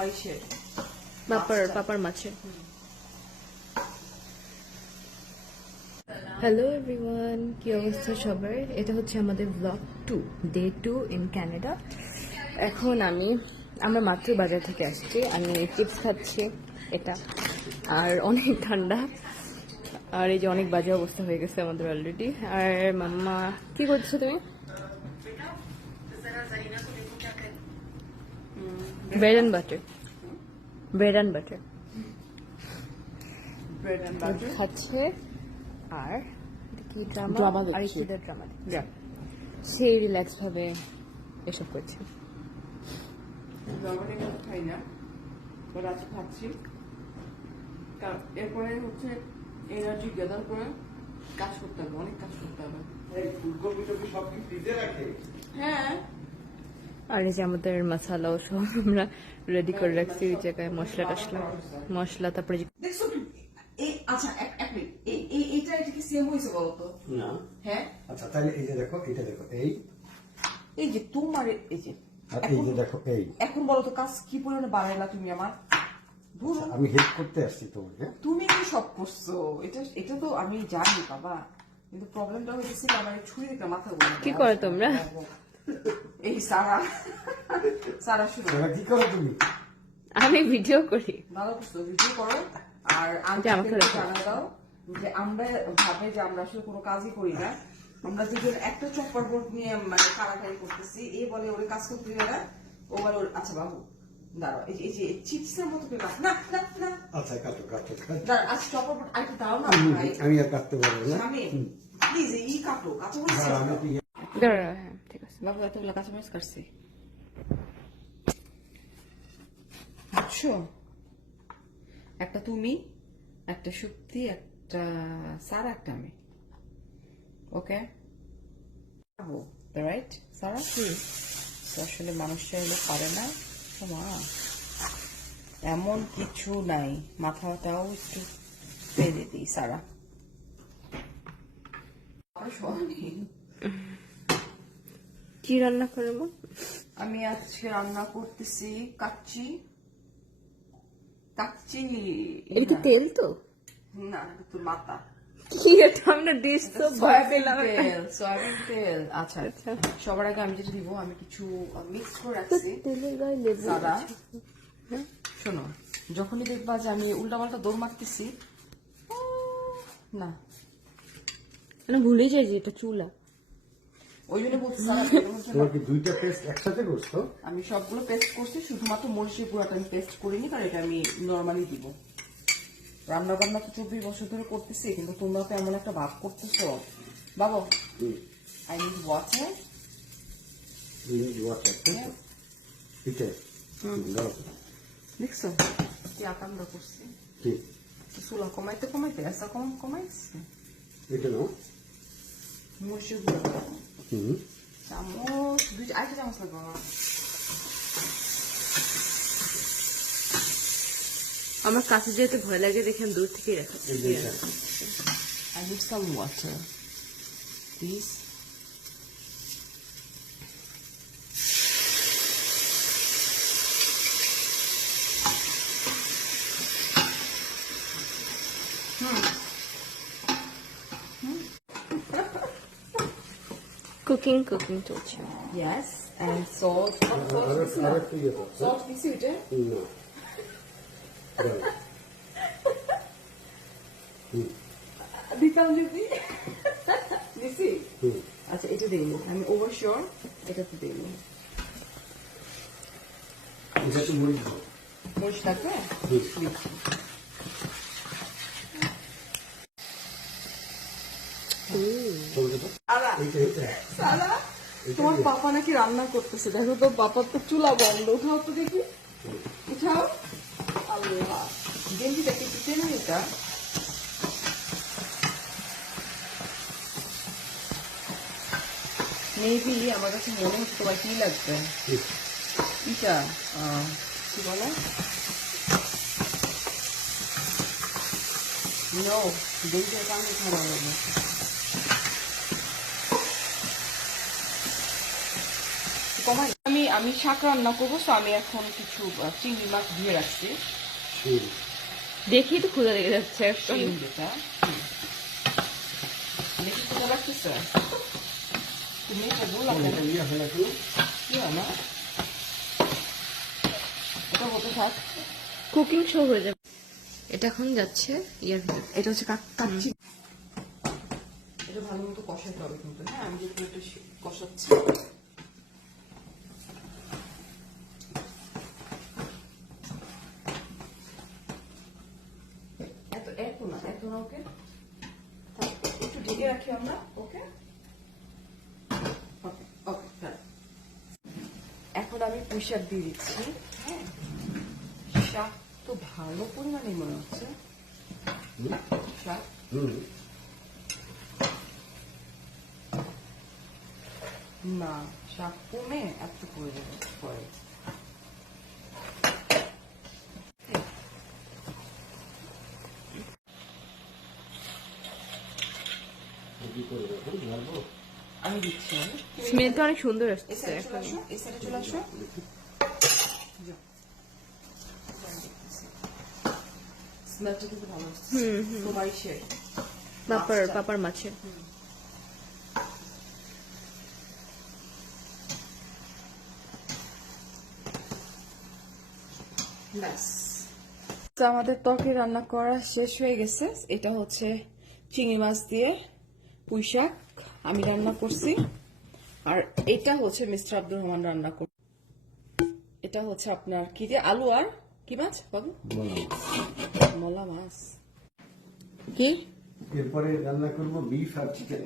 মাছের hello everyone কি অবস্থা সবার? এটা হচ্ছে আমাদের blog two day two in Canada এখন আমি আমরা মাত্র বাজার থেকে আসছি আমি চিপস খাচ্ছি এটা। আর অনেক ঠান্ডা। আর এই যে অনেক বাজে অবস্থা হয়ে গেছে আমাদের অলরেডি আর মাম্মা কি করছ তুমি? Bread and butter bread and butter bread and butter খাচ্ছে আর কি ড্রামা আর ড্রামা সেই রিল্যাক্স ভাবে এসব করছে। জবানি খাই না। বাট আজকে খাচ্ছি। এরপরে হচ্ছে এনার্জি গ্যাদার করে কাজ করতে হবে অনেক কাজ করতে হবে। ফুলকপি টপি সব কি ফ্রিজে রাখে? হ্যাঁ। আর এই যে আমাদের মশালাও সব আমরা রেডি করে রাখছি ওই জায়গায় মশলা টশলা মশলা তারপরে দেখছ এই আচ্ছা এক এক মিনিট। এই এই এইটা এটা কি সেম হয়েছে বলতো না। হ্যাঁ? আচ্ছা তাহলে এই যে দেখো এটা দেখো এই। এই যে তোমার এই যে এই এখন যে দেখো এই। এখন বলো তো কাজ কি পরিমাণে বাড়াইলা তুমি আমার? ধুর, আমি হেল্প করতে আসছি তোমাকে। তুমি কি সব করছ? এটা এটা তো আমি জানি বাবা। কিন্তু প্রবলেমটা হয়েছে আমার ছুরি মাথা কি করো তোমরা? এই সারা সারা শুরু। কি করো তুমি? আমি ভিডিও করি। ভালো করছ ভিডিও করো। আর যে আমাকে জানা দাও যে আমরা ভাবে যে আমরা আসলে কোনো কাজই করি না। আমরা দুজন একটা চপ্পর বোর্ড নিয়ে মানে কারাকারি করতেছি এ বলে ওরে কাজ করতে গেলে ও বলে ওর আচ্ছা বাবু দাঁড়াও এই যে চিপসের মতো করে কাট। না না না। আচ্ছা কাটো কাটো। দাঁড়া আচ্ছা চপ্পর বোর্ড আরেকটু দাও না ভাই। আমি আর কাটতে পারব না। স্বামী প্লিজ এই কাটো আর আমি কাটো। দাঁড়া হ্যাঁ ঠিক আছে। বাবু এতগুলো কাঁচা মরিচ কাটছি বুঝছ একটা তুমি একটা শক্তি একটা সারা একটা আমি ওকে রাইট সারা কি আসলে মানুষটা হলে পারে না মা এমন কিছু নাই মাথাটাও একটু পেরে দিই সারা কি রান্না করে মা আমি আজকে রান্না করতেছি কাচ্চি কাচ্চি এটা তেল তো? না তো মাথা। কি এটা আমরা ডিশ তো সয়াবিন পেলাম। তেল সয়াবিন তেল। আচ্ছা আচ্ছা। সবার আগে আমি যেটা দিব আমি কিছু মিক্স করে রাখছি। তেলের গায়ে লেবু সাদা? শোনো যখনই দেখবা যে আমি উল্টাপাল্টা দৌড় মারতেছি না। না ভুলে যাই যে এটা চুলা। ওই জন্য বলছি তোমার কি দুইটা পেস্ট একসাথে করছ? আমি সবগুলো পেস্ট করছি শুধুমাত্র মরিচের গুঁড়াটা আমি পেস্ট করিনি কারণ এটা আমি নর্মালি দিব। রান্না বান্না তো চব্বিশ বছর ধরে করতেছি কিন্তু তোমরা তো এমন একটা ভাব করতেছো। বাবা আই নিড ওয়াটার ওয়াটার এটা দাঁড়াও। দেখছ? কি আকামটা করছি? কি? চুলা কমাইতে কমাইতে এসা কম কমাইছে? এটা নাও। মরিচের গুঁড়া হুম চামচ দুই আরেকটা চামচ লাগবে আমার আমার কাছে যেতে ভয় লাগে দেখে আমি দূর থেকেই রাখা এই যে এটা। I need some water. Please. Cooking cooking চলছে Yes, and salt. What salt আর দিছি না? আর একটু ইয়ে করছ Salt দিছি ওইটা? না দাঁড়াও। দিতাম যদি দিছি হুম আচ্ছা এটা দিইনি আমি ওভার শিওর এটা তো দিইনি এটা তো মরিচ দাও মরিচ লাগবে হুম। তোমার পাপা নাকি রান্না করতেছে। দেখো তো পাপার তো চুলা বন্ধ। উঠাও তো দেখি। উঠাও। আল্লাহ। গেঞ্জিটা কি পিটে না এটা মেবি আমার কাছে মনে হচ্ছে তোমার কি লাগবে? আহ, কি বলে? নো গেঞ্জিটা কামড়ে খারাপ হবে কমাই? আমি আমি শাক রান্না করব তো আমি এখন কিছু চিংড়ি মাছ ধুয়ে রাখছি। দেখি তো ক্ষুদা লেগে যাচ্ছে হুম। দেখি কোথা রাখতেছে? তুমি এটা? এটা ইয়ে? কি না এটা হতে থাক। কুকিং শো হয়ে যাবে। এটা এখন যাচ্ছে ইয়ার এটা হচ্ছে কাক- কাচ্চি এটা ভালো মতো কষাইতে হবে কিন্তু হ্যাঁ? আমি যেহেতু একটু কষাচ্ছি এত এত না এত না ওকে থাক, ঢেকে রাখি আমরা? ওকে? ওকে ওকে এখন আমি পুঁই শাক দিয়ে দিচ্ছি। হ্যাঁ। শাক তো ভালো পরিমাণে মনে হচ্ছে? শাক। হুম। না শাক কমে এত করে দেবো পরে কি করব এখন? মারবো? আমি দিচ্ছি স্মেলটা অনেক সুন্দর আসছে। চলে আসো। স্মেলটা কিন্তু ভালো পাপার পাপার মাছের তো আমাদের ত্বকে রান্না করা শেষ হয়ে গেছে। এটা হচ্ছে চিংড়ি মাছ দিয়ে পুঁই শাক আমি রান্না করছি। আর এটা হচ্ছে মিস্টার আব্দুর রহমান রান্না কর এটা হচ্ছে আপনার কি দিয়ে আলু আর কি মাছ বাবু? মলা মাছ। কি? এরপরে রান্না করব বিফ আর চিকেন